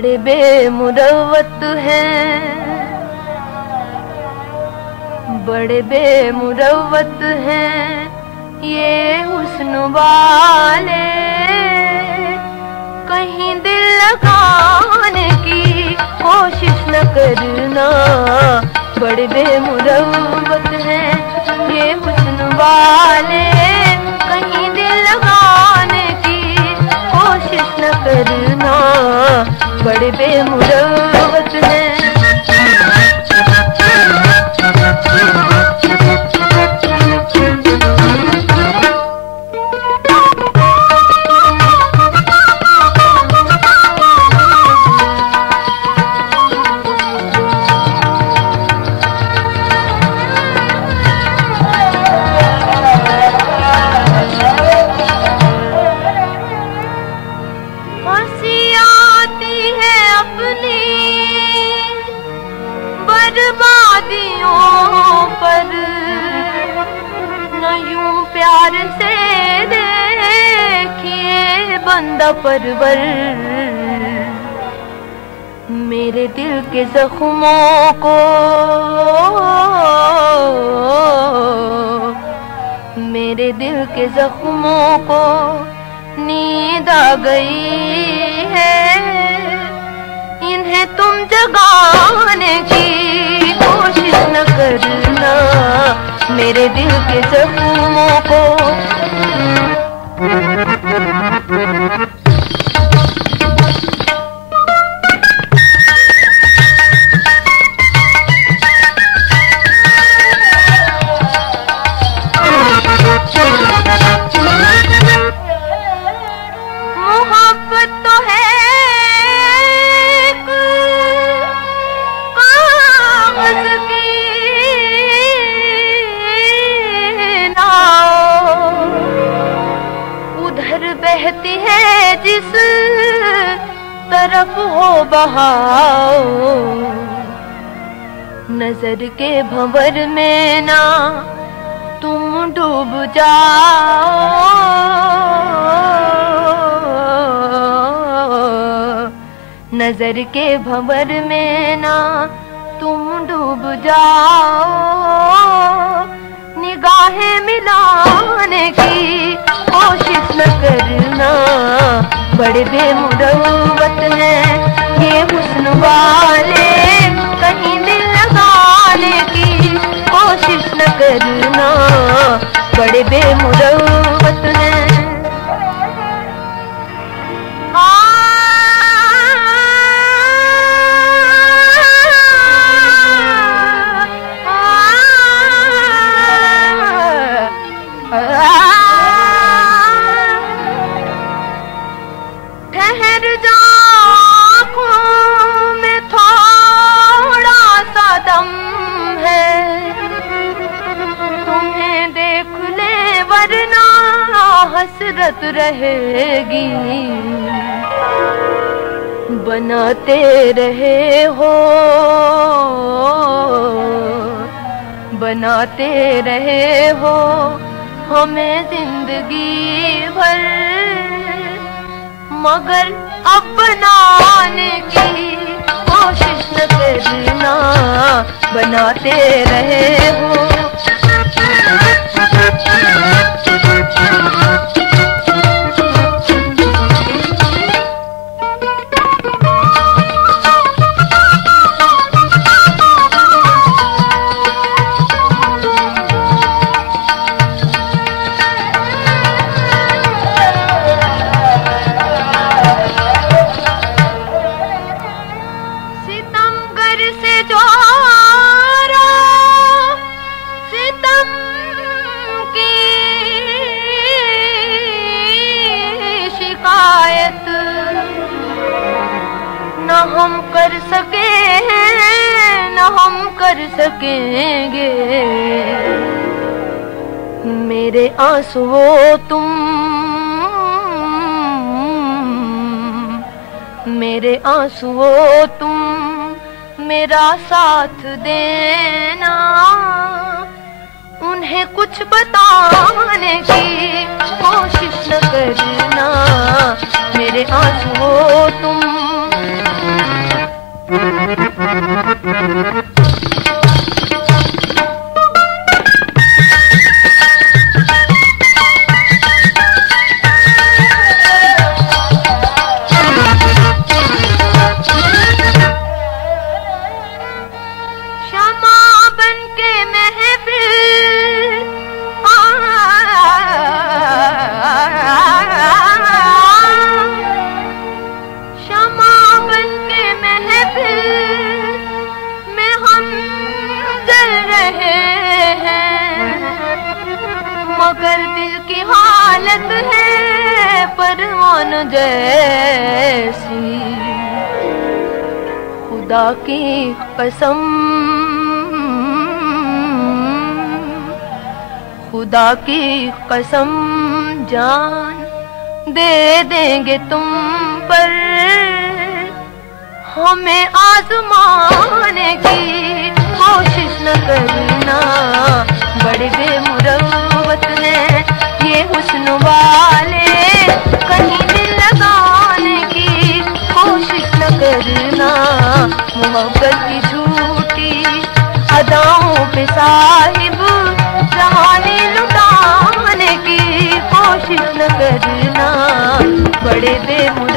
बड़े बेमुरव्वत हैं, बड़े बेमुरव्वत हैं ये हुस्न वाले, कहीं दिल लगाने की कोशिश न करना। बड़े बेमुरव्वत हैं ये हुस्न वाले, कहीं दिल लगाने की कोशिश न करना। बड़े बेमुरव्वत हैं। प्यार से देखिए बंदा परवर, मेरे दिल के जख्मों को, मेरे दिल के जख्मों को नींद आ गई है। इन्हें तुम जगाने की कोशिश न करना, मेरे दिल के जख्मों को। मोहब्बत तो है कागज की बहती है जिस तरफ हो बहाव, नजर के भंवर में ना तुम डूब जाओ। नजर के भंवर में ना तुम डूब जाओ। निगाहें मिलाने की कोशिश न करना, बड़े बेमुरव्वत हैं ये हुस्न वाले, कहीं दिल लगाने की कोशिश न करना। बड़े बेमुरव्वत हैं। ठहर जा, आँखों में थोड़ा सा दम है, तुम्हें देख ले वरना हसरत रहेगी। बनाते रहे हो, बनाते रहे हो हमें जिंदगी भर, मगर अब बनाने की कोशिश न करना। बनाते रहे हो। न हम कर सके हैं न हम कर सकेंगे, मेरे आंसुओं तुम, मेरे आंसुओं तुम मेरा साथ देना। उन्हें कुछ बताने की कोशिश न करना, मेरे आंसुओं तुम। मगर दिल की हालत है परवान जैसी। खुदा की कसम, खुदा की कसम जान दे देंगे तुम पर, हमें आजमाने की कोशिश न करना। बड़े बेमुरव्वत हैं ये हुस्न वाले, कहीं दिल लगाने की कोशिश न करना। मोहब्बत की झूठी अदाओं पे साहिब जहानी लुटाने की कोशिश न करना। बड़े बेमुरव्वत